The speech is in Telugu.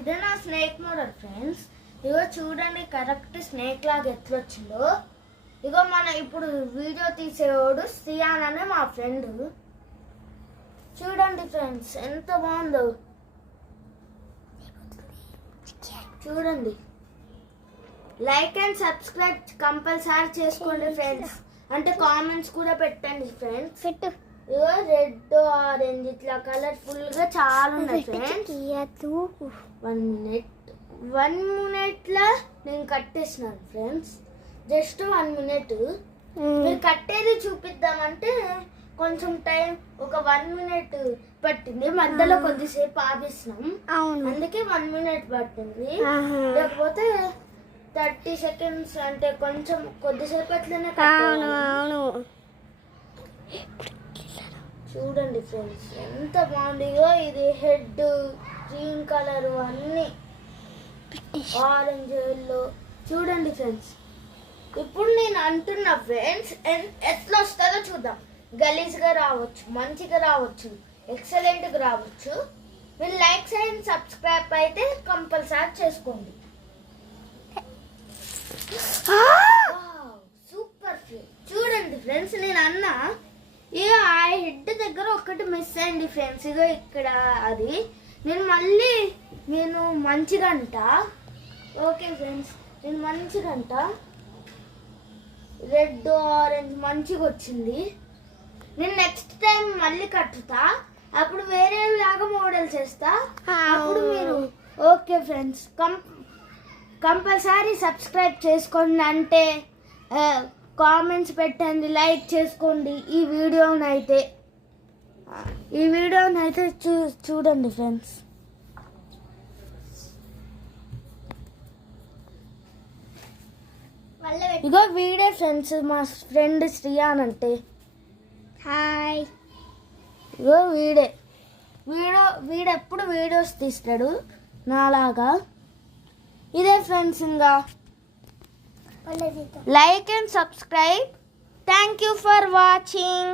ఇదే నా స్నేక్ మోడల్ ఫ్రెండ్స్. ఇగో చూడండి కరెక్ట్ స్నేక్ లాగా ఎట్లా వచ్చిందో. ఇగో మన ఇప్పుడు వీడియో తీసేవాడు సియాన్ అనే మా ఫ్రెండ్. చూడండి ఫ్రెండ్స్ ఎంత బాగుందో చూడండి. లైక్ అండ్ సబ్స్క్రైబ్ కంపల్సరీ చేసుకోండి ఫ్రెండ్స్. అంటే కామెంట్స్ కూడా పెట్టండి ఫ్రెండ్స్. ఇగో రెడ్ ఆరెంజ్ ఇట్లా కలర్ఫుల్ గా చాలా ఉన్నాయి ఫ్రెండ్స్. 1 minute లా నేను కట్టేసినాను ఫ్రెండ్స్. Just 1 minute. మీరు కట్టేది చూపిద్దామంటే కొంచెం టైం ఒక 1 minute పట్టింది. మధ్యలో కొద్దిసేపు ఆపేసినాం, అందుకే 1 minute పట్టింది. లేకపోతే 30 seconds అంటే కొంచెం కొద్దిసేపు అట్లనే కట్టాను. చూడండి ఫ్రెండ్స్ ఎంత బాగుందిగో. ఇది హెడ్ గ్రీన్ కలర్ అన్ని ఆరెంజ్ ఎల్లో. చూడండి ఫ్రెండ్స్ ఇప్పుడు నేను అంటున్నా ఫ్రెండ్స్ ఎట్లా వస్తుందో చూద్దాం. గలీజ్గా రావచ్చు, మంచిగా రావచ్చు, ఎక్సలెంట్గా రావచ్చు. మీరు లైక్ అండ్ సబ్స్క్రైబ్ అయితే కంపల్సరీ చేసుకోండి. సూపర్ చూడండి ఫ్రెండ్స్. నేను అన్నా ఇక ఆ హెడ్ దగ్గర ఒకటి మిస్ అయింది ఫ్రెండ్స్. ఇగో ఇక్కడ అది నేను మంచిగా అంట. ఓకే ఫ్రెండ్స్ నేను మంచిగా అంట. రెడ్ ఆరెంజ్ మంచిగా వచ్చింది. నేను నెక్స్ట్ టైం మళ్ళీ కట్టుతా, అప్పుడు వేరే లాగా మోడల్ చేస్తా. అప్పుడు మీరు ఓకే ఫ్రెండ్స్ కంపల్సరీ సబ్స్క్రైబ్ చేసుకోండి. అంటే కామెంట్స్ పెట్టండి, లైక్ చేసుకోండి. ఈ వీడియోనైతే చూడండి ఫ్రెండ్స్. ఇగో వీడియో ఫ్రెండ్స్ మా ఫ్రెండ్ శ్రియాన్ అంటే. హాయ్. ఇగో వీడెప్పుడు వీడియోస్ తీస్తాడు నాలాగా. ఇదే ఫ్రెండ్స్. ఇంకా like and subscribe. Thank you for watching.